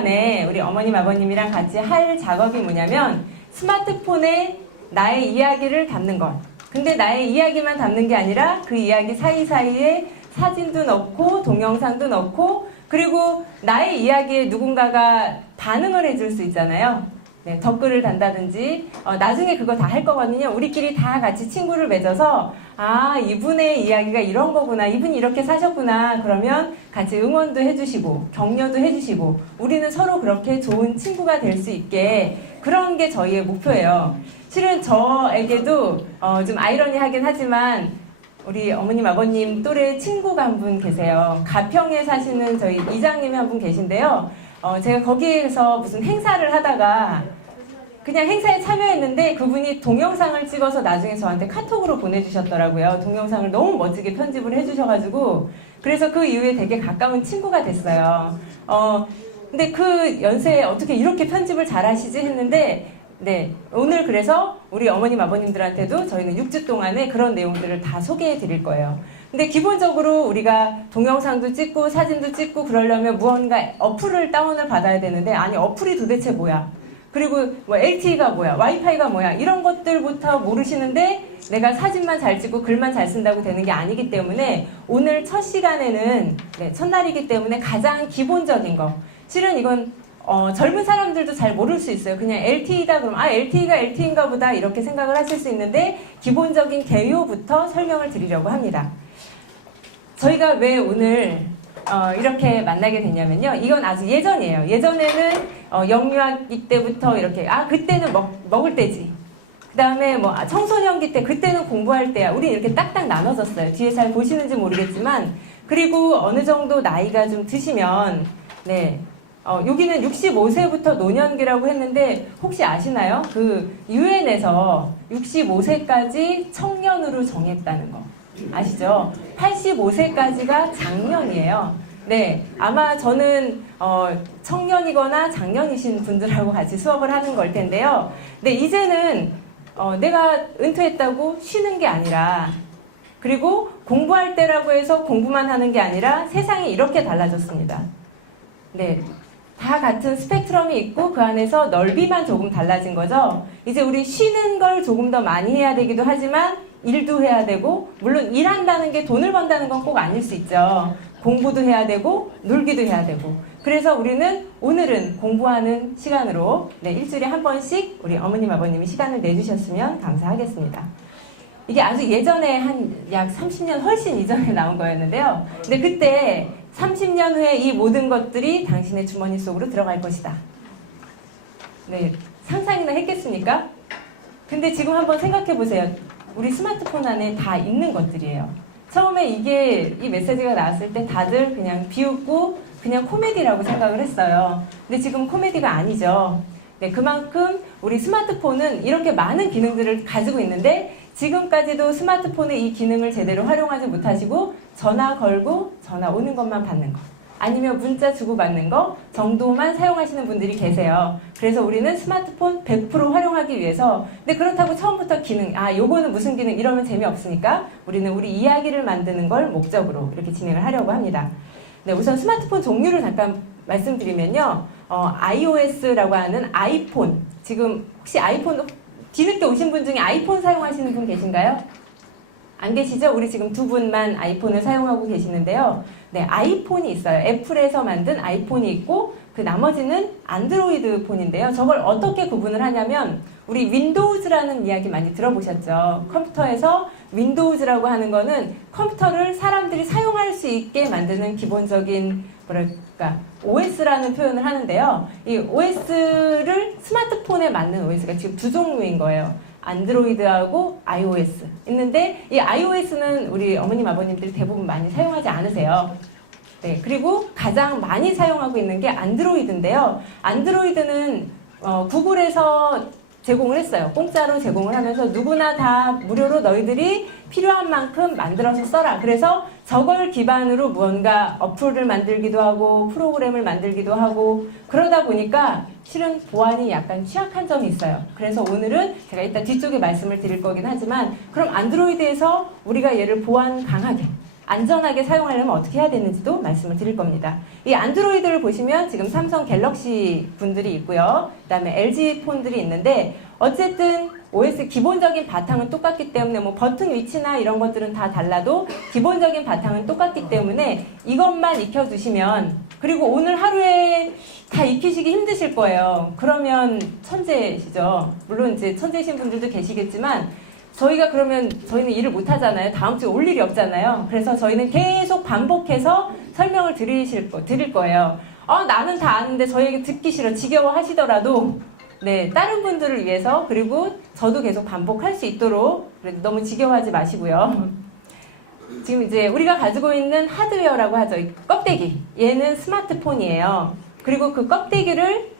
시간에 우리 어머님, 아버님이랑 같이 할 작업이 뭐냐면 스마트폰에 나의 이야기를 담는 것. 근데 나의 이야기만 담는 게 아니라 그 이야기 사이사이에 사진도 넣고 동영상도 넣고 그리고 나의 이야기에 누군가가 반응을 해줄 수 있잖아요. 네, 댓글을 단다든지 나중에 그거 다 할 거거든요. 우리끼리 다 같이 친구를 맺어서 아 이분의 이야기가 이런 거구나, 이분이 이렇게 사셨구나, 그러면 같이 응원도 해주시고 격려도 해주시고 우리는 서로 그렇게 좋은 친구가 될 수 있게, 그런 게 저희의 목표예요. 실은 저에게도 좀 아이러니하긴 하지만 우리 어머님, 아버님 또래 친구가 한 분 계세요. 가평에 사시는 저희 이장님이 한 분 계신데요. 제가 거기에서 무슨 행사를 하다가 그냥 행사에 참여했는데 그분이 동영상을 찍어서 나중에 저한테 카톡으로 보내주셨더라고요. 동영상을 너무 멋지게 편집을 해주셔가지고 그래서 그 이후에 되게 가까운 친구가 됐어요. 근데 그 연세에 어떻게 이렇게 편집을 잘 하시지 했는데 네, 오늘 그래서 우리 어머님, 아버님들한테도 저희는 6주 동안에 그런 내용들을 다 소개해 드릴 거예요. 근데 기본적으로 우리가 동영상도 찍고 사진도 찍고 그러려면 무언가 어플을 다운을 받아야 되는데 아니 어플이 도대체 뭐야? 그리고 뭐 LTE가 뭐야? 와이파이가 뭐야? 이런 것들부터 모르시는데 내가 사진만 잘 찍고 글만 잘 쓴다고 되는 게 아니기 때문에 오늘 첫 시간에는 네, 첫날이기 때문에 가장 기본적인 거, 실은 이건 젊은 사람들도 잘 모를 수 있어요. 그냥 LTE다 그러면 LTE가 LTE인가 보다 이렇게 생각을 하실 수 있는데 기본적인 개요부터 설명을 드리려고 합니다. 저희가 왜 오늘 이렇게 만나게 됐냐면요. 이건 아주 예전이에요. 예전에는 영유아기 때부터 이렇게 그때는 먹을 때지. 그 다음에 뭐 청소년기 때 그때는 공부할 때야. 우리 이렇게 딱딱 나눠졌어요. 뒤에 잘 보시는지 모르겠지만 그리고 어느 정도 나이가 좀 드시면 네. 여기는 65세부터 노년기라고 했는데 혹시 아시나요? 그 유엔에서 65세까지 청년으로 정했다는 거 아시죠? 85세까지가 장년이에요. 네, 아마 저는 청년이거나 장년이신 분들하고 같이 수업을 하는 걸 텐데요. 네, 이제는 내가 은퇴했다고 쉬는 게 아니라 그리고 공부할 때라고 해서 공부만 하는 게 아니라 세상이 이렇게 달라졌습니다. 네. 다 같은 스펙트럼이 있고 그 안에서 넓이만 조금 달라진 거죠. 이제 우리 쉬는 걸 조금 더 많이 해야 되기도 하지만 일도 해야 되고 물론 일한다는 게 돈을 번다는 건 꼭 아닐 수 있죠. 공부도 해야 되고 놀기도 해야 되고 그래서 우리는 오늘은 공부하는 시간으로 네, 일주일에 한 번씩 우리 어머님 아버님이 시간을 내주셨으면 감사하겠습니다. 이게 아주 예전에 한 약 30년 훨씬 이전에 나온 거였는데요. 근데 그때 30년 후에 이 모든 것들이 당신의 주머니 속으로 들어갈 것이다. 네, 상상이나 했겠습니까? 근데 지금 한번 생각해 보세요. 우리 스마트폰 안에 다 있는 것들이에요. 처음에 이 메시지가 나왔을 때 다들 그냥 비웃고 그냥 코미디라고 생각을 했어요. 근데 지금 코미디가 아니죠. 네, 그만큼 우리 스마트폰은 이렇게 많은 기능들을 가지고 있는데 지금까지도 스마트폰의 이 기능을 제대로 활용하지 못하시고 전화 걸고 전화 오는 것만 받는 거 아니면 문자 주고받는 거 정도만 사용하시는 분들이 계세요. 그래서 우리는 스마트폰 100% 활용하기 위해서 근데 그렇다고 처음부터 기능 요거는 무슨 기능 이러면 재미없으니까 우리는 우리 이야기를 만드는 걸 목적으로 이렇게 진행을 하려고 합니다. 네, 우선 스마트폰 종류를 잠깐 말씀드리면요. iOS라고 하는 아이폰, 지금 혹시 아이폰 뒤늦게 오신 분 중에 아이폰 사용하시는 분 계신가요? 안 계시죠? 우리 지금 두 분만 아이폰을 사용하고 계시는데요. 네, 아이폰이 있어요. 애플에서 만든 아이폰이 있고 그 나머지는 안드로이드 폰인데요. 저걸 어떻게 구분을 하냐면 우리 윈도우즈라는 이야기 많이 들어보셨죠? 컴퓨터에서 윈도우즈라고 하는 거는 컴퓨터를 사람들이 사용할 수 있게 만드는 기본적인 OS라는 표현을 하는데요. 이 OS를 스마트폰에 맞는 OS가 지금 두 종류인 거예요. 안드로이드하고 iOS 있는데 이 iOS는 우리 어머님 아버님들이 대부분 많이 사용하지 않으세요. 네, 그리고 가장 많이 사용하고 있는 게 안드로이드인데요. 안드로이드는 구글에서 제공을 했어요. 공짜로 제공을 하면서 누구나 다 무료로 너희들이 필요한 만큼 만들어서 써라. 그래서 저걸 기반으로 무언가 어플을 만들기도 하고 프로그램을 만들기도 하고 그러다 보니까 실은 보안이 약간 취약한 점이 있어요. 그래서 오늘은 제가 이따 뒤쪽에 말씀을 드릴 거긴 하지만 그럼 안드로이드에서 우리가 얘를 보안 강하게 안전하게 사용하려면 어떻게 해야 되는지도 말씀을 드릴 겁니다. 이 안드로이드를 보시면 지금 삼성 갤럭시 분들이 있고요. 그 다음에 LG 폰들이 있는데 어쨌든 OS 기본적인 바탕은 똑같기 때문에 뭐 버튼 위치나 이런 것들은 다 달라도 기본적인 바탕은 똑같기 때문에 이것만 익혀두시면, 그리고 오늘 하루에 다 익히시기 힘드실 거예요. 그러면 천재시죠. 물론 이제 천재신 분들도 계시겠지만 저희가 그러면 저희는 일을 못 하잖아요. 다음 주에 올 일이 없잖아요. 그래서 저희는 계속 반복해서 설명을 드릴 거예요. 나는 다 아는데 저에게 듣기 싫어, 지겨워 하시더라도 네, 다른 분들을 위해서, 그리고 저도 계속 반복할 수 있도록, 너무 지겨워하지 마시고요. 지금 이제 우리가 가지고 있는 하드웨어라고 하죠. 껍데기. 얘는 스마트폰이에요. 그리고 그 껍데기를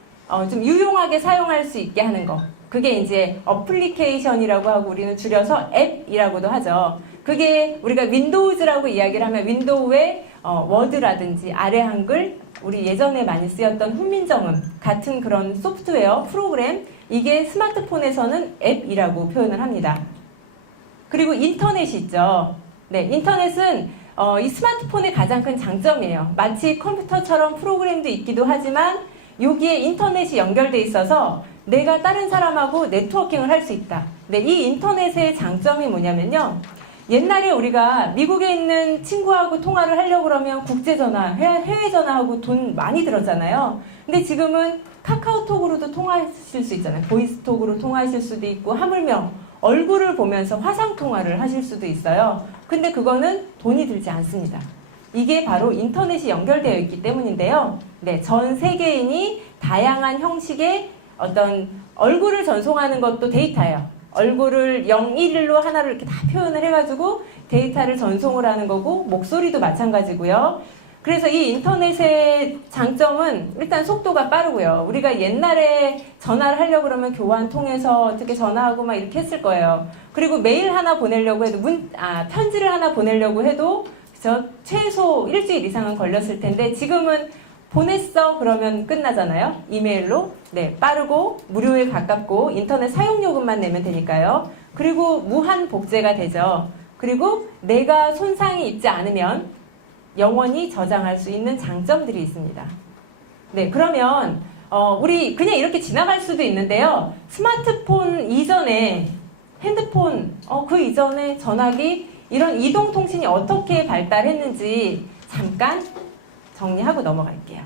좀 유용하게 사용할 수 있게 하는 거. 그게 이제 어플리케이션이라고 하고 우리는 줄여서 앱이라고도 하죠. 그게 우리가 윈도우즈라고 이야기를 하면 윈도우의 워드라든지 아래 한글, 우리 예전에 많이 쓰였던 훈민정음 같은 그런 소프트웨어, 프로그램, 이게 스마트폰에서는 앱이라고 표현을 합니다. 그리고 인터넷이 있죠. 네, 인터넷은 이 스마트폰의 가장 큰 장점이에요. 마치 컴퓨터처럼 프로그램도 있기도 하지만 여기에 인터넷이 연결돼 있어서 내가 다른 사람하고 네트워킹을 할 수 있다. 네, 이 인터넷의 장점이 뭐냐면요. 옛날에 우리가 미국에 있는 친구하고 통화를 하려고 그러면 국제전화, 해외전화하고 돈 많이 들었잖아요. 근데 지금은 카카오톡으로도 통화하실 수 있잖아요. 보이스톡으로 통화하실 수도 있고, 하물며 얼굴을 보면서 화상통화를 하실 수도 있어요. 근데 그거는 돈이 들지 않습니다. 이게 바로 인터넷이 연결되어 있기 때문인데요. 네, 전 세계인이 다양한 형식의 어떤 얼굴을 전송하는 것도 데이터예요. 얼굴을 0, 1, 1로 하나를 이렇게 다 표현을 해가지고 데이터를 전송을 하는 거고, 목소리도 마찬가지고요. 그래서 이 인터넷의 장점은 일단 속도가 빠르고요. 우리가 옛날에 전화를 하려고 그러면 교환 통해서 어떻게 전화하고 막 이렇게 했을 거예요. 그리고 메일 하나 보내려고 해도 편지를 하나 보내려고 해도 최소 일주일 이상은 걸렸을 텐데 지금은 보냈어 그러면 끝나잖아요. 이메일로. 네, 빠르고 무료에 가깝고 인터넷 사용요금만 내면 되니까요. 그리고 무한 복제가 되죠. 그리고 내가 손상이 있지 않으면 영원히 저장할 수 있는 장점들이 있습니다. 네, 그러면 우리 그냥 이렇게 지나갈 수도 있는데요. 스마트폰 이전에 핸드폰, 그 이전에 전화기, 이런 이동통신이 어떻게 발달했는지 잠깐 정리하고 넘어갈게요.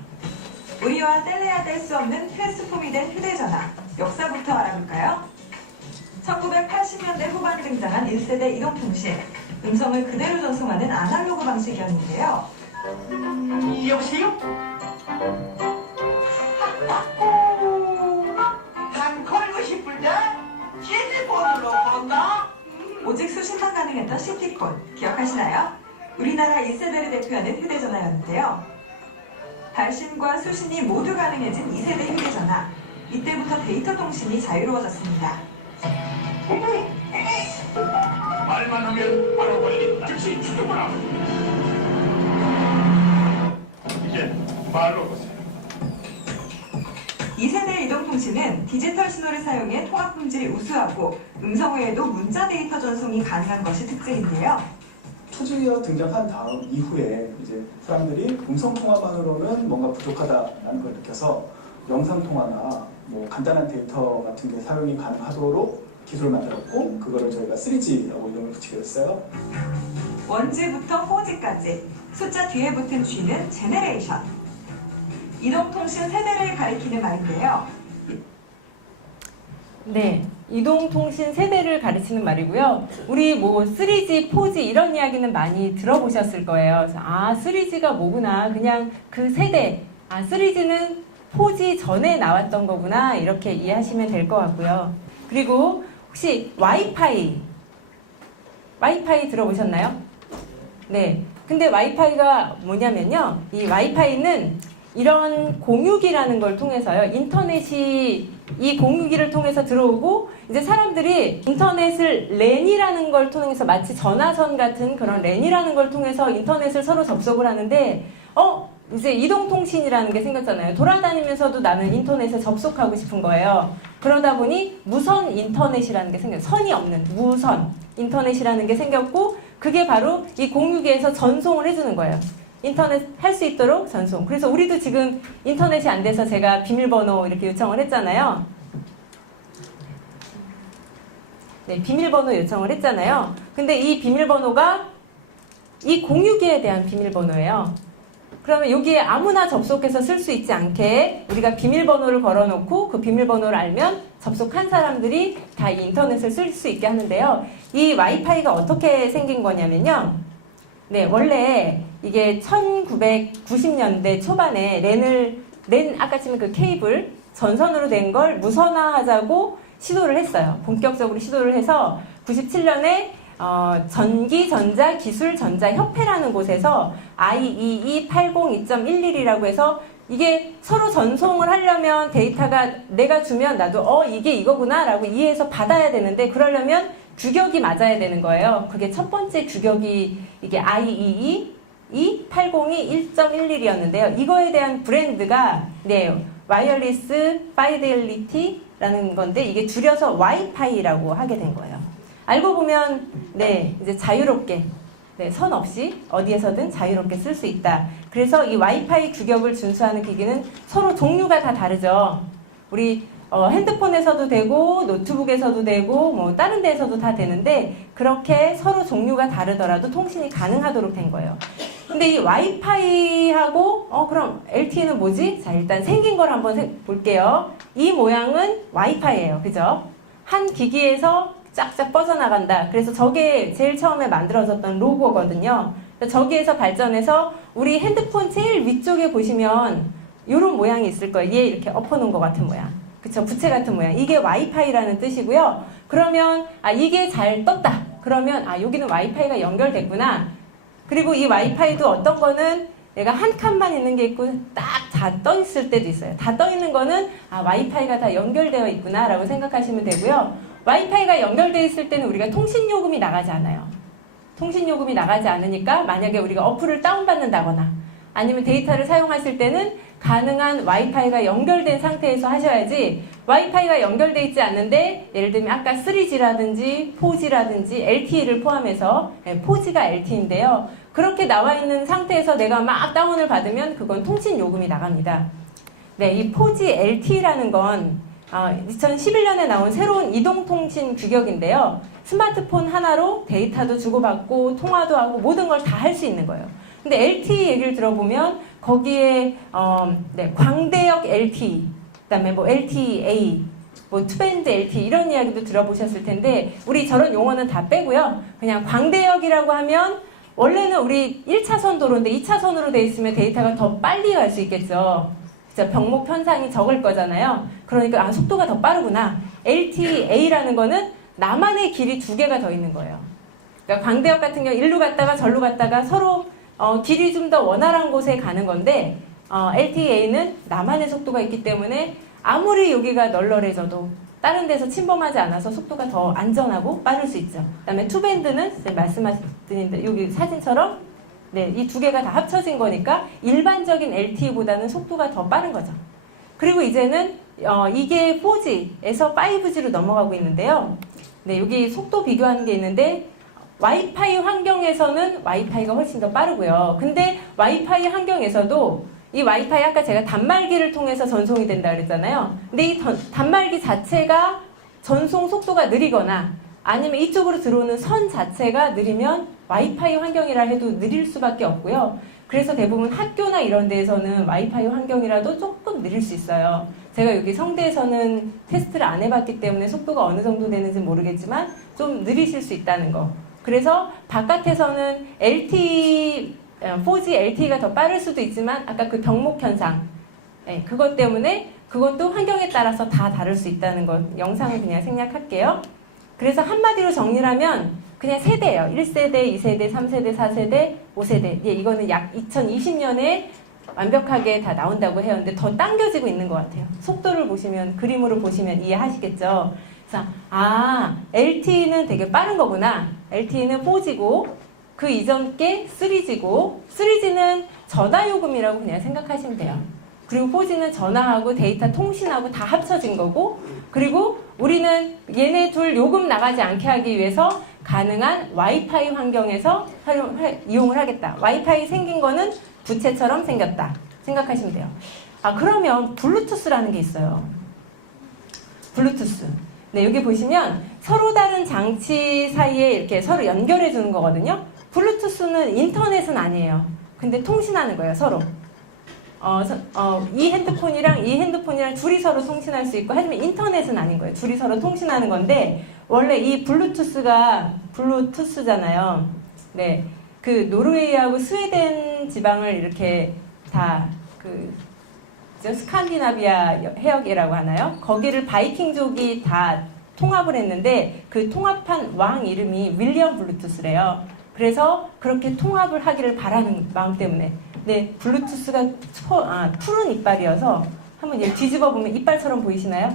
우리와 뗄래야 뗄 수 없는 필수품이 된 휴대전화, 역사부터 알아볼까요? 1980년대 후반 등장한 1세대 이동통신, 음성을 그대로 전송하는 아날로그 방식이었는데요. 여보세요? 난 걸고 싶을 때 시티폰으로 건다? 오직 수신만 가능했던 시티폰, 기억하시나요? 우리나라 1세대를 대표하는 휴대전화였는데요. 발신과 수신이 모두 가능해진 2세대 휴대전화. 이때부터 데이터 통신이 자유로워졌습니다. 말만 하면 알아버리니 즉시 죽여보라. 이제 말로 보세요. 2세대 이동통신은 디지털 신호를 사용해 통합 품질이 우수하고 음성 외에도 문자 데이터 전송이 가능한 것이 특징인데요. 2G가 등장한 다음 이후에 이제 사람들이 음성 통화만으로는 뭔가 부족하다는 걸 느껴서 영상 통화나 뭐 간단한 데이터 같은 게 사용이 가능하도록 기술을 만들었고, 그거를 저희가 3G라고 이름을 붙이게 됐어요. 1G부터 4G까지 숫자 뒤에 붙은 G는 제네레이션. 이동통신 세대를 가리키는 말인데요. 네, 이동통신 세대를 가르치는 말이고요. 우리 뭐 3G, 4G 이런 이야기는 많이 들어보셨을 거예요. 그래서 3G가 뭐구나. 그냥 그 세대. 3G는 4G 전에 나왔던 거구나. 이렇게 이해하시면 될 것 같고요. 그리고 혹시 와이파이 들어보셨나요? 네. 근데 와이파이가 뭐냐면요. 이 와이파이는 이런 공유기라는 걸 통해서요. 인터넷이 이 공유기를 통해서 들어오고, 이제 사람들이 인터넷을 랜이라는 걸 통해서 마치 전화선 같은 그런 랜이라는 걸 통해서 인터넷을 서로 접속을 하는데, 이제 이동통신이라는 게 생겼잖아요. 돌아다니면서도 나는 인터넷에 접속하고 싶은 거예요. 그러다 보니 무선 인터넷이라는 게 생겼어요. 선이 없는 무선 인터넷이라는 게 생겼고, 그게 바로 이 공유기에서 전송을 해주는 거예요. 인터넷 할 수 있도록 전송. 그래서 우리도 지금 인터넷이 안 돼서 제가 비밀번호 이렇게 요청을 했잖아요. 네, 비밀번호 요청을 했잖아요. 근데 이 비밀번호가 이 공유기에 대한 비밀번호예요. 그러면 여기에 아무나 접속해서 쓸 수 있지 않게 우리가 비밀번호를 걸어놓고 그 비밀번호를 알면 접속한 사람들이 다 이 인터넷을 쓸 수 있게 하는데요. 이 와이파이가 어떻게 생긴 거냐면요. 네, 원래 이게 1990년대 초반에 랜 아까 지금 그 케이블 전선으로 된 걸 무선화하자고 시도를 했어요. 본격적으로 시도를 해서 97년에 전기전자기술전자협회라는 곳에서 IEEE 802.11이라고 해서 이게 서로 전송을 하려면 데이터가 내가 주면 나도 이게 이거구나 라고 이해해서 받아야 되는데 그러려면 규격이 맞아야 되는 거예요. 그게 첫 번째 규격이 이게 IEEE 802 1.11이었는데요. 이거에 대한 브랜드가 와이어리스 파이델리티라는 건데 이게 줄여서 와이파이라고 하게 된 거예요. 알고 보면 이제 자유롭게 선 없이 어디에서든 자유롭게 쓸 수 있다. 그래서 이 와이파이 규격을 준수하는 기기는 서로 종류가 다 다르죠. 우리 핸드폰에서도 되고 노트북에서도 되고 뭐 다른 데에서도 다 되는데 그렇게 서로 종류가 다르더라도 통신이 가능하도록 된 거예요. 근데 이 와이파이하고 그럼 LTE는 뭐지? 자, 일단 생긴 걸 한번 볼게요. 이 모양은 와이파이예요. 그죠? 한 기기에서 쫙쫙 뻗어나간다. 그래서 저게 제일 처음에 만들어졌던 로고거든요. 저기에서 발전해서 우리 핸드폰 제일 위쪽에 보시면 이런 모양이 있을 거예요. 얘 이렇게 엎어놓은 것 같은 모양. 그쵸? 부채 같은 모양. 이게 와이파이라는 뜻이고요. 그러면 이게 잘 떴다. 그러면 여기는 와이파이가 연결됐구나. 그리고 이 와이파이도 어떤 거는 내가 한 칸만 있는 게 있고 딱 다 떠 있을 때도 있어요. 다 떠 있는 거는 와이파이가 다 연결되어 있구나 라고 생각하시면 되고요. 와이파이가 연결되어 있을 때는 우리가 통신요금이 나가지 않아요. 통신요금이 나가지 않으니까 만약에 우리가 어플을 다운받는다거나 아니면 데이터를 사용하실 때는 가능한 와이파이가 연결된 상태에서 하셔야지 와이파이가 연결되어 있지 않는데 예를 들면 아까 3G라든지 4G라든지 LTE를 포함해서 4G가 LTE인데요. 그렇게 나와 있는 상태에서 내가 막 다운을 받으면 그건 통신요금이 나갑니다. 네, 이 4G LTE라는 건 2011년에 나온 새로운 이동통신 규격인데요. 스마트폰 하나로 데이터도 주고받고 통화도 하고 모든 걸 다 할 수 있는 거예요. 근데 LTE 얘기를 들어보면 거기에 광대역 LTE, 그다음에 뭐 LTE-A, 뭐 투밴드 LTE 이런 이야기도 들어보셨을 텐데 우리 저런 용어는 다 빼고요. 그냥 광대역이라고 하면 원래는 우리 1차선 도로인데 2차선으로 돼 있으면 데이터가 더 빨리 갈 수 있겠죠. 병목 편상이 적을 거잖아요. 그러니까 속도가 더 빠르구나. LTE-A라는 거는 나만의 길이 2개가 더 있는 거예요. 그러니까 광대역 같은 경우 일로 갔다가 절로 갔다가 서로 길이 좀 더 원활한 곳에 가는 건데 LTE-A는 나만의 속도가 있기 때문에 아무리 여기가 널널해져도 다른 데서 침범하지 않아서 속도가 더 안전하고 빠를 수 있죠. 그다음에 투밴드는 말씀하신 여기 사진처럼 이 2개가 다 합쳐진 거니까 일반적인 LTE보다는 속도가 더 빠른 거죠. 그리고 이제는 이게 4G에서 5G로 넘어가고 있는데요. 여기 속도 비교하는 게 있는데 와이파이 환경에서는 와이파이가 훨씬 더 빠르고요. 근데 와이파이 환경에서도 이 와이파이 아까 제가 단말기를 통해서 전송이 된다 그랬잖아요. 근데 이 단말기 자체가 전송 속도가 느리거나 아니면 이쪽으로 들어오는 선 자체가 느리면 와이파이 환경이라 해도 느릴 수밖에 없고요. 그래서 대부분 학교나 이런 데에서는 와이파이 환경이라도 조금 느릴 수 있어요. 제가 여기 성대에서는 테스트를 안 해봤기 때문에 속도가 어느 정도 되는지 모르겠지만 좀 느리실 수 있다는 거. 그래서 바깥에서는 4G LTE가 더 빠를 수도 있지만 아까 그 병목 현상 그것 때문에 그것도 환경에 따라서 다 다를 수 있다는 것 영상을 그냥 생략할게요. 그래서 한마디로 정리하면 그냥 세대예요. 1세대, 2세대, 3세대, 4세대, 5세대. 이거는 약 2020년에 완벽하게 다 나온다고 해요. 근데 더 당겨지고 있는 것 같아요. 속도를 보시면, 그림으로 보시면 이해하시겠죠. 그래서 LTE는 되게 빠른 거구나. LTE는 4G고 그 이전 게 3G고 3G는 전화요금이라고 그냥 생각하시면 돼요. 그리고 4G는 전화하고 데이터 통신하고 다 합쳐진 거고 그리고 우리는 얘네 둘 요금 나가지 않게 하기 위해서 가능한 와이파이 환경에서 이용을 하겠다. 와이파이 생긴 거는 부채처럼 생겼다. 생각하시면 돼요. 그러면 블루투스라는 게 있어요. 블루투스. 네, 여기 보시면 서로 다른 장치 사이에 이렇게 서로 연결해 주는 거거든요. 블루투스는 인터넷은 아니에요. 근데 통신하는 거예요, 서로. 이 핸드폰이랑 둘이 서로 통신할 수 있고, 하지만 인터넷은 아닌 거예요. 둘이 서로 통신하는 건데, 원래 이 블루투스잖아요. 네. 그 노르웨이하고 스웨덴 지방을 이렇게 다 스칸디나비아 해역이라고 하나요? 거기를 바이킹족이 다 통합을 했는데 그 통합한 왕 이름이 윌리엄 블루투스래요. 그래서 그렇게 통합을 하기를 바라는 마음 때문에 네, 블루투스가 푸른 이빨이어서 한번 얘 뒤집어 보면 이빨처럼 보이시나요?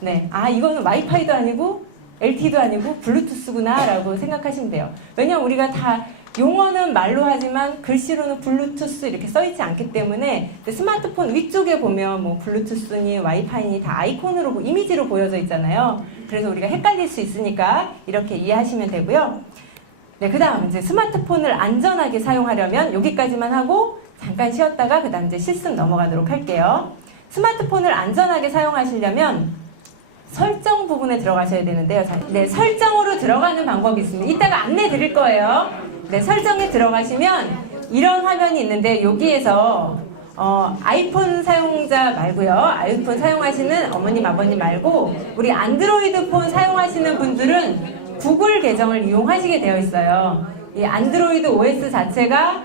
네, 이거는 와이파이도 아니고 LTE도 아니고 블루투스구나 라고 생각하시면 돼요. 왜냐면 우리가 다 용어는 말로 하지만 글씨로는 블루투스 이렇게 써있지 않기 때문에 스마트폰 위쪽에 보면 뭐 블루투스니 와이파이니 다 아이콘으로 이미지로 보여져 있잖아요. 그래서 우리가 헷갈릴 수 있으니까 이렇게 이해하시면 되고요. 네, 그 다음 이제 스마트폰을 안전하게 사용하려면 여기까지만 하고 잠깐 쉬었다가 그 다음 이제 실습 넘어가도록 할게요. 스마트폰을 안전하게 사용하시려면 설정 부분에 들어가셔야 되는데요. 네, 설정으로 들어가는 방법이 있습니다. 이따가 안내 드릴 거예요. 네, 설정에 들어가시면 이런 화면이 있는데 여기에서 아이폰 사용자 말고요. 아이폰 사용하시는 어머님, 아버님 말고 우리 안드로이드 폰 사용하시는 분들은 구글 계정을 이용하시게 되어 있어요. 이 안드로이드 OS 자체가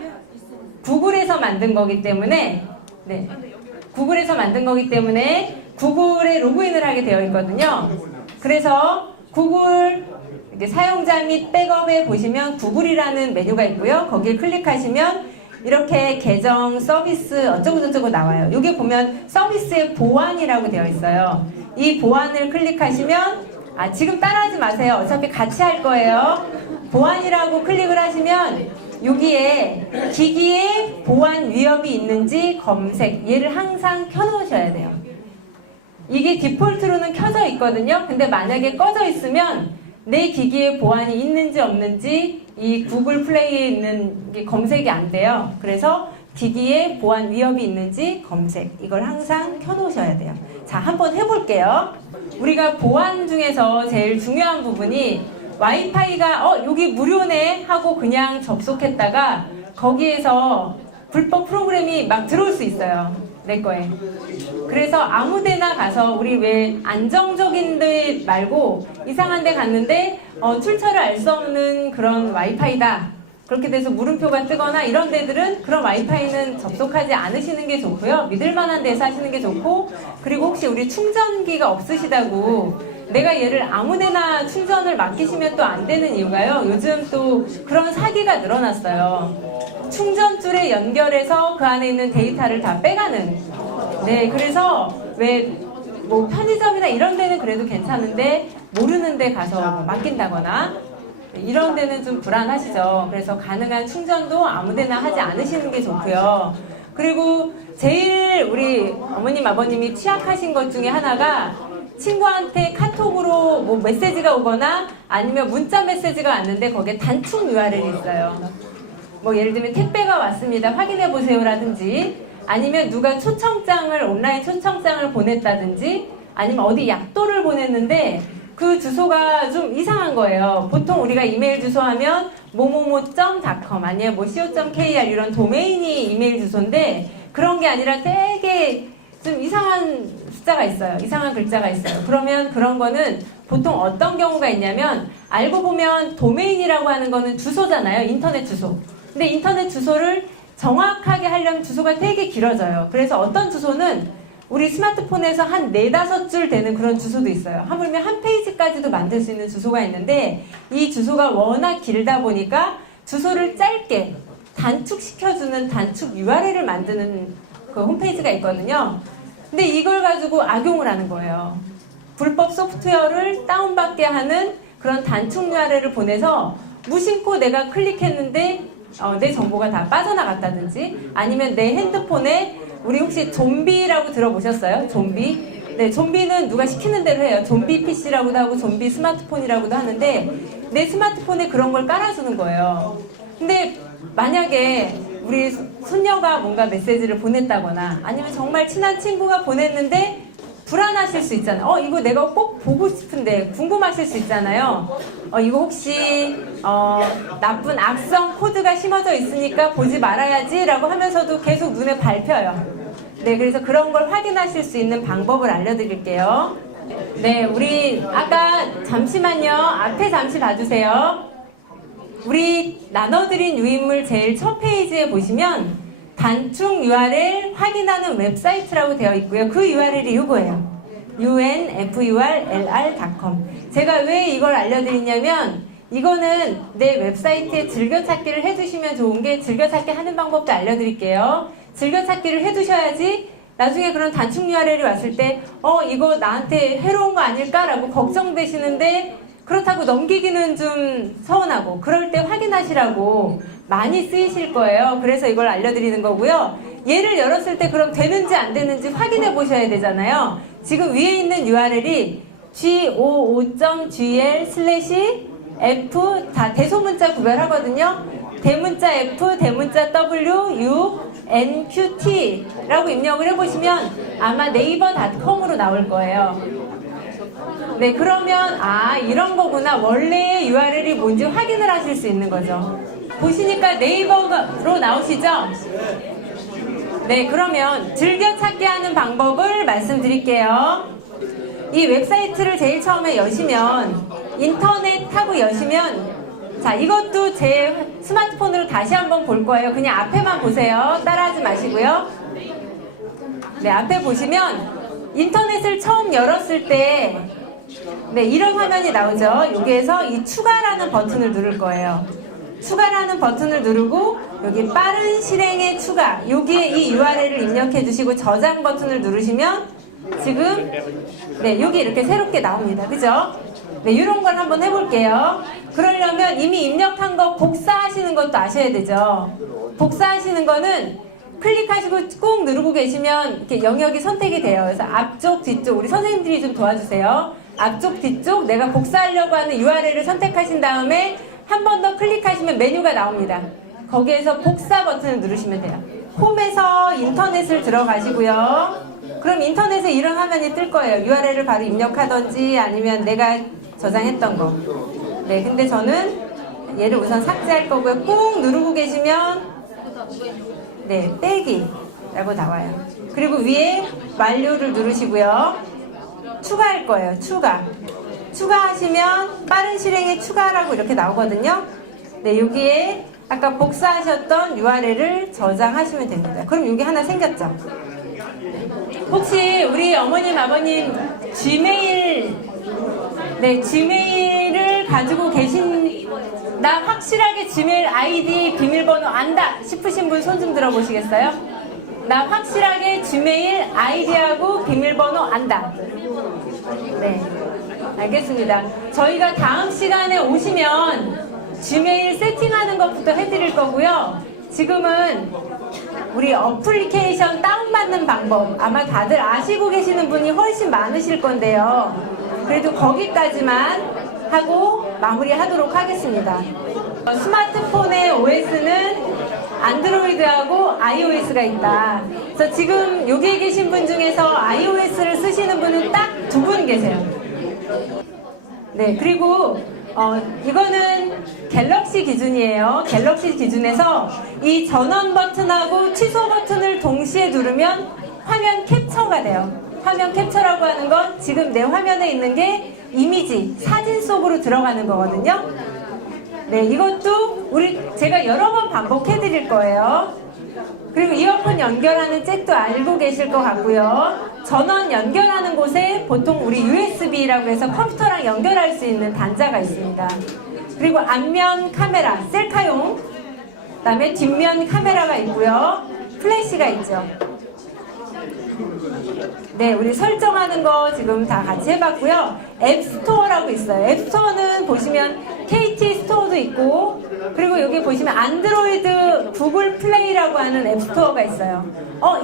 구글에서 만든 거기 때문에 구글에 로그인을 하게 되어 있거든요. 그래서 구글 사용자 및 백업에 보시면 구글이라는 메뉴가 있고요. 거기를 클릭하시면 이렇게 계정 서비스 어쩌고저쩌고 나와요. 여기 보면 서비스의 보안이라고 되어 있어요. 이 보안을 클릭하시면 지금 따라하지 마세요. 어차피 같이 할 거예요. 보안이라고 클릭을 하시면 여기에 기기에 보안 위협이 있는지 검색, 얘를 항상 켜놓으셔야 돼요. 이게 디폴트로는 켜져 있거든요. 근데 만약에 꺼져 있으면 내 기기에 보안이 있는지 없는지 이 구글 플레이에 있는 게 검색이 안 돼요. 그래서 기기에 보안 위협이 있는지 검색, 이걸 항상 켜놓으셔야 돼요. 자, 한번 해볼게요. 우리가 보안 중에서 제일 중요한 부분이 와이파이가 여기 무료네 하고 그냥 접속했다가 거기에서 불법 프로그램이 막 들어올 수 있어요. 내 거에. 그래서 아무데나 가서 우리 왜 안정적인 데 말고 이상한 데 갔는데 출처를 알 수 없는 그런 와이파이다. 그렇게 돼서 물음표가 뜨거나 이런 데들은 그런 와이파이는 접속하지 않으시는 게 좋고요. 믿을 만한 데서 하시는 게 좋고, 그리고 혹시 우리 충전기가 없으시다고 내가 얘를 아무데나 충전을 맡기시면 또 안 되는 이유가요. 요즘 또 그런 사기가 늘어났어요. 충전줄에 연결해서 그 안에 있는 데이터를 다 빼가는. 네, 그래서 왜 뭐 편의점이나 이런 데는 그래도 괜찮은데 모르는 데 가서 맡긴다거나 이런 데는 좀 불안하시죠. 그래서 가능한 충전도 아무데나 하지 않으시는 게 좋고요. 그리고 제일 우리 어머님, 아버님이 취약하신 것 중에 하나가 친구한테 카톡으로 뭐 메시지가 오거나 아니면 문자 메시지가 왔는데 거기에 단축 URL이 있어요. 뭐 예를 들면 택배가 왔습니다. 확인해 보세요라든지 아니면 누가 온라인 초청장을 보냈다든지 아니면 어디 약도를 보냈는데 그 주소가 좀 이상한 거예요. 보통 우리가 이메일 주소 하면 뭐뭐뭐.com 아니면 뭐 co.kr 이런 도메인이 이메일 주소인데 그런 게 아니라 되게 좀 이상한 숫자가 있어요. 이상한 글자가 있어요. 그러면 그런 거는 보통 어떤 경우가 있냐면 알고 보면 도메인이라고 하는 거는 주소잖아요. 인터넷 주소. 근데 인터넷 주소를 정확하게 하려면 주소가 되게 길어져요. 그래서 어떤 주소는 우리 스마트폰에서 한 4-5줄 되는 그런 주소도 있어요. 하물며 한 페이지까지도 만들 수 있는 주소가 있는데 이 주소가 워낙 길다 보니까 주소를 짧게 단축시켜주는 단축 URL을 만드는 그 홈페이지가 있거든요. 근데 이걸 가지고 악용을 하는 거예요. 불법 소프트웨어를 다운받게 하는 그런 단축 URL을 보내서 무심코 내가 클릭했는데 내 정보가 다 빠져나갔다든지 아니면 내 핸드폰에 우리 혹시 좀비라고 들어보셨어요? 좀비? 네, 좀비는 누가 시키는 대로 해요. 좀비 PC라고도 하고 좀비 스마트폰이라고도 하는데 내 스마트폰에 그런 걸 깔아주는 거예요. 근데 만약에 우리 손녀가 뭔가 메시지를 보냈다거나 아니면 정말 친한 친구가 보냈는데 불안하실 수 있잖아요. 이거 내가 꼭 보고 싶은데 궁금하실 수 있잖아요. 이거 혹시 나쁜 악성 코드가 심어져 있으니까 보지 말아야지 라고 하면서도 계속 눈에 밟혀요. 네, 그래서 그런 걸 확인하실 수 있는 방법을 알려드릴게요. 네, 우리 아까 잠시만요. 앞에 잠시 봐주세요. 우리 나눠드린 유인물 제일 첫 페이지에 보시면 단축 URL 확인하는 웹사이트라고 되어 있고요. 그 URL이 이거예요. unfurl.com. 제가 왜 이걸 알려드리냐면 이거는 내 웹사이트에 즐겨찾기를 해두시면 좋은 게 즐겨찾기 하는 방법도 알려드릴게요. 즐겨찾기를 해두셔야지 나중에 그런 단축 URL이 왔을 때 이거 나한테 해로운 거 아닐까라고 걱정되시는데 그렇다고 넘기기는 좀 서운하고 그럴 때 확인하시라고 많이 쓰이실 거예요. 그래서 이걸 알려드리는 거고요. 얘를 열었을 때 그럼 되는지 안 되는지 확인해 보셔야 되잖아요. 지금 위에 있는 URL이 goo.gl/f 다 대소문자 구별하거든요. 대문자 F, 대문자 W, U, NQT 라고 입력을 해보시면 아마 네이버닷컴으로 나올 거예요. 네, 그러면 이런 거구나. 원래의 URL이 뭔지 확인을 하실 수 있는 거죠. 보시니까 네이버로 나오시죠? 네, 그러면 즐겨찾기 하는 방법을 말씀드릴게요. 이 웹사이트를 제일 처음에 여시면 인터넷 타고 여시면 자, 이것도 제 스마트폰으로 다시 한번 볼 거예요. 그냥 앞에만 보세요. 따라하지 마시고요. 네, 앞에 보시면 인터넷을 처음 열었을 때 네, 이런 화면이 나오죠. 여기에서 이 추가라는 버튼을 누를 거예요. 추가라는 버튼을 누르고 여기 빠른 실행의 추가 여기에 이 URL을 입력해 주시고 저장 버튼을 누르시면 지금 네, 여기 이렇게 새롭게 나옵니다. 그죠? 네, 이런 걸 한번 해볼게요. 그러려면 이미 입력한 거 복사하시는 것도 아셔야 되죠. 복사하시는 거는 클릭하시고 꾹 누르고 계시면 이렇게 영역이 선택이 돼요. 그래서 앞쪽, 뒤쪽 우리 선생님들이 좀 도와주세요. 앞쪽, 뒤쪽 내가 복사하려고 하는 URL을 선택하신 다음에 한 번 더 클릭하시면 메뉴가 나옵니다. 거기에서 복사 버튼을 누르시면 돼요. 홈에서 인터넷을 들어가시고요. 그럼 인터넷에 이런 화면이 뜰 거예요. URL을 바로 입력하던지 아니면 내가 저장했던 거. 네, 근데 저는 얘를 우선 삭제할 거고요. 꾹 누르고 계시면 네, 빼기라고 나와요. 그리고 위에 완료를 누르시고요. 추가할 거예요. 추가하시면 빠른 실행에 추가라고 이렇게 나오거든요. 네, 여기에 아까 복사하셨던 URL을 저장하시면 됩니다. 그럼 여기 하나 생겼죠? 혹시 우리 어머님, 아버님 지메일을 가지고 계신 나 확실하게 지메일 아이디 비밀번호 안다 싶으신 분 손 좀 들어보시겠어요? 나 확실하게 지메일 아이디하고 비밀번호 안다. 네, 알겠습니다. 저희가 다음 시간에 오시면 지메일 세팅하는 것부터 해드릴 거고요. 지금은 우리 어플리케이션 다운받는 방법 아마 다들 아시고 계시는 분이 훨씬 많으실 건데요. 그래도 거기까지만 하고 마무리하도록 하겠습니다. 스마트폰의 OS는 안드로이드하고 iOS가 있다. 그래서 지금 여기에 계신 분 중에서 iOS를 쓰시는 분은 딱 2분 계세요. 네, 그리고 이거는 갤럭시 기준이에요. 갤럭시 기준에서 이 전원 버튼하고 취소 버튼을 동시에 누르면 화면 캡처가 돼요. 화면 캡처라고 하는 건 지금 내 화면에 있는 게 이미지, 사진 속으로 들어가는 거거든요. 네, 이것도 제가 여러 번 반복해 드릴 거예요. 그리고 이어폰 연결하는 잭도 알고 계실 것 같고요. 전원 연결하는 곳에 보통 우리 USB라고 해서 컴퓨터랑 연결할 수 있는 단자가 있습니다. 그리고 앞면 카메라, 셀카용, 그 다음에 뒷면 카메라가 있고요. 플래시가 있죠. 네, 우리 설정하는 거 지금 다 같이 해봤고요. 앱스토어라고 있어요. 앱스토어는 보시면 KT 스토어도 있고, 그리고 여기 보시면 안드로이드 구글 플레이라고 하는 앱스토어가 있어요.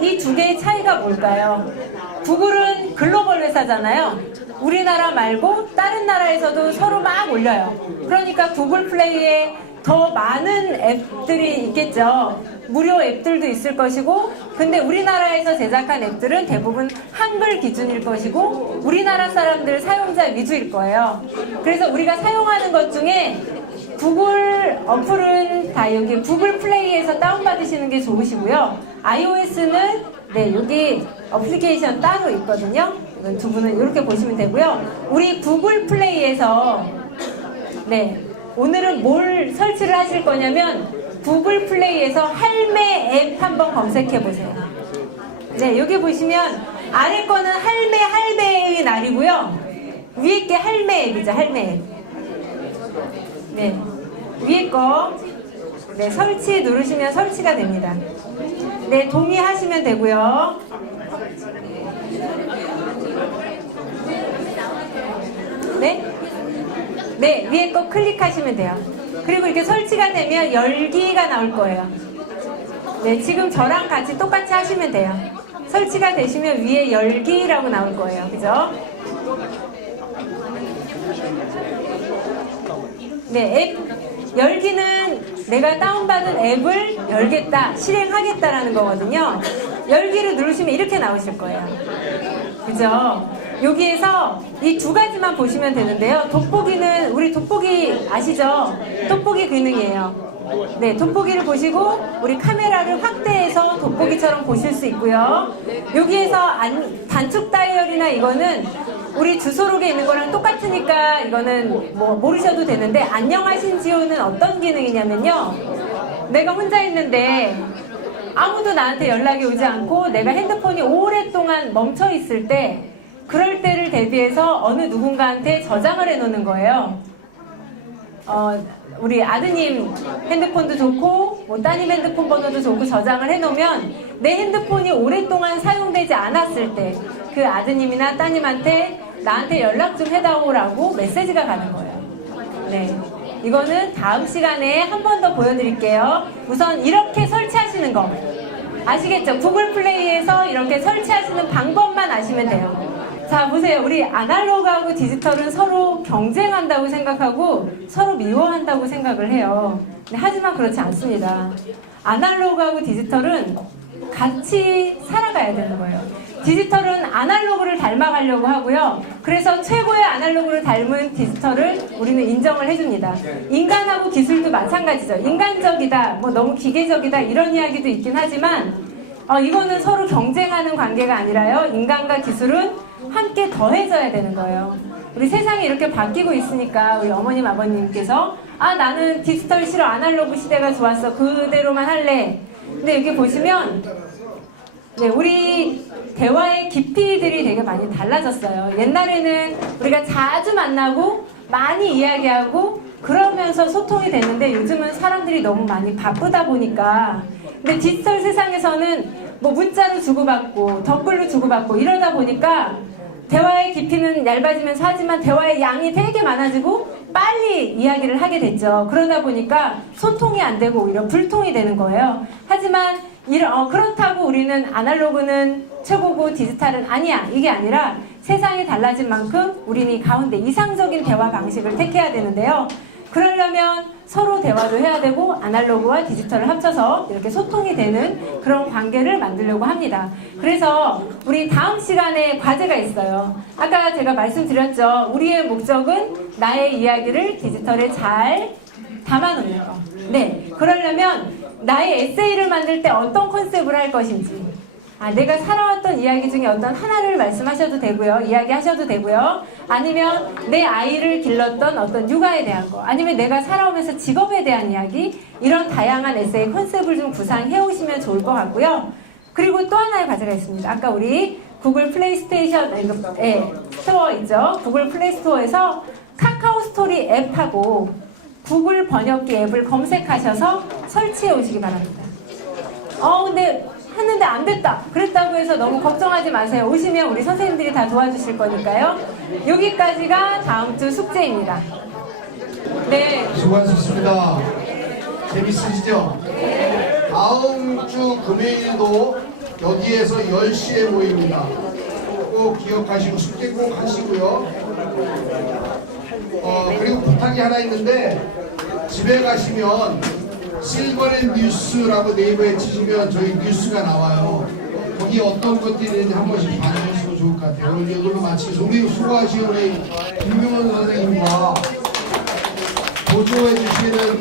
이 두 개의 차이가 뭘까요? 구글은 글로벌 회사잖아요. 우리나라 말고 다른 나라에서도 서로 막 올려요. 그러니까 구글 플레이에 더 많은 앱들이 있겠죠. 무료 앱들도 있을 것이고, 근데 우리나라에서 제작한 앱들은 대부분 한글 기준일 것이고, 우리나라 사람들 사용자 위주일 거예요. 그래서 우리가 사용하는 것 중에 구글 어플은 다 여기 구글 플레이에서 다운받으시는 게 좋으시고요. iOS는 네, 여기 어플리케이션 따로 있거든요. 이건 두 분은 이렇게 보시면 되고요. 우리 구글 플레이에서 네, 오늘은 뭘 설치를 하실 거냐면 구글 플레이에서 할매 앱 한번 검색해 보세요. 네, 여기 보시면 아래 거는 할매의 날이고요. 위에 게 할매 앱이죠. 할매 앱. 네, 위에 거 네, 설치 누르시면 설치가 됩니다. 네, 동의하시면 되고요. 네? 네, 위에 거 클릭하시면 돼요. 그리고 이렇게 설치가 되면 열기가 나올 거예요. 네, 지금 저랑 같이 똑같이 하시면 돼요. 설치가 되시면 위에 열기라고 나올 거예요. 그죠? 네, 앱 열기는 내가 다운받은 앱을 열겠다, 실행하겠다라는 거거든요. 열기를 누르시면 이렇게 나오실 거예요. 그죠? 여기에서 이 두 가지만 보시면 되는데요. 돋보기는 우리 돋보기 아시죠? 돋보기 기능이에요. 네, 돋보기를 보시고 우리 카메라를 확대해서 돋보기처럼 보실 수 있고요. 여기에서 단축 다이얼이나 이거는 우리 주소록에 있는 거랑 똑같으니까 이거는 뭐 모르셔도 되는데, 안녕하신지요는 어떤 기능이냐면요. 내가 혼자 있는데 아무도 나한테 연락이 오지 않고 내가 핸드폰이 오랫동안 멈춰 있을 때, 그럴 때를 대비해서 어느 누군가한테 저장을 해놓는 거예요. 우리 아드님 핸드폰도 좋고 뭐 따님 핸드폰 번호도 좋고 저장을 해놓으면 내 핸드폰이 오랫동안 사용되지 않았을 때 그 아드님이나 따님한테 나한테 연락 좀 해다오라고 메시지가 가는 거예요. 네, 이거는 다음 시간에 한 번 더 보여드릴게요. 우선 이렇게 설치하시는 거 아시겠죠? 구글 플레이에서 이렇게 설치하시는 방법만 아시면 돼요. 자, 보세요. 우리 아날로그하고 디지털은 서로 경쟁한다고 생각하고 서로 미워한다고 생각을 해요. 하지만 그렇지 않습니다. 아날로그하고 디지털은 같이 살아가야 되는 거예요. 디지털은 아날로그를 닮아가려고 하고요. 그래서 최고의 아날로그를 닮은 디지털을 우리는 인정을 해줍니다. 인간하고 기술도 마찬가지죠. 인간적이다, 뭐 너무 기계적이다 이런 이야기도 있긴 하지만 이거는 서로 경쟁하는 관계가 아니라요. 인간과 기술은 함께 더해져야 되는 거예요. 우리 세상이 이렇게 바뀌고 있으니까 우리 어머님 아버님께서 나는 디지털 싫어, 아날로그 시대가 좋았어, 그대로만 할래. 근데 여기 보시면 네, 우리 대화의 깊이들이 되게 많이 달라졌어요. 옛날에는 우리가 자주 만나고 많이 이야기하고 그러면서 소통이 됐는데, 요즘은 사람들이 너무 많이 바쁘다 보니까, 근데 디지털 세상에서는 뭐 문자로 주고받고 댓글로 주고받고 이러다 보니까 대화의 깊이는 얇아지면서, 하지만 대화의 양이 되게 많아지고 빨리 이야기를 하게 됐죠. 그러다 보니까 소통이 안 되고 오히려 불통이 되는 거예요. 하지만 그렇다고 우리는 아날로그는 최고고 디지털은 아니야, 이게 아니라 세상이 달라진 만큼 우리는 이 가운데 이상적인 대화 방식을 택해야 되는데요. 그러려면 서로 대화도 해야 되고 아날로그와 디지털을 합쳐서 이렇게 소통이 되는 그런 관계를 만들려고 합니다. 그래서 우리 다음 시간에 과제가 있어요. 아까 제가 말씀드렸죠. 우리의 목적은 나의 이야기를 디지털에 잘 담아놓는 거. 네, 그러려면 나의 에세이를 만들 때 어떤 컨셉을 할 것인지, 내가 살아왔던 이야기 중에 어떤 하나를 말씀하셔도 되고요. 이야기하셔도 되고요. 아니면 내 아이를 길렀던 어떤 육아에 대한 거, 아니면 내가 살아오면서 직업에 대한 이야기, 이런 다양한 에세이 컨셉을 좀 구상해 오시면 좋을 것 같고요. 그리고 또 하나의 과제가 있습니다. 아까 우리 구글 플레이 스토어 있죠? 구글 플레이 스토어에서 카카오 스토리 앱하고 구글 번역기 앱을 검색하셔서 설치해 오시기 바랍니다. 근데 했는데 안 됐다, 그랬다고 해서 너무 걱정하지 마세요. 오시면 우리 선생님들이 다 도와주실 거니까요. 여기까지가 다음 주 숙제입니다. 네. 수고하셨습니다. 재밌으시죠? 다음 주 금요일도 여기에서 10시에 모입니다. 꼭 기억하시고 숙제 꼭 하시고요. 그리고 부탁이 하나 있는데 집에 가시면 실버랜 뉴스라고 네이버에 치시면 저희 뉴스가 나와요. 거기 어떤 것들이 있는지 한 번씩 봐주시면 좋을 것 같아요. 오늘 이걸로 마치겠습니다. 우리 수고하신 우리 김병원 선생님과 보조해 주시는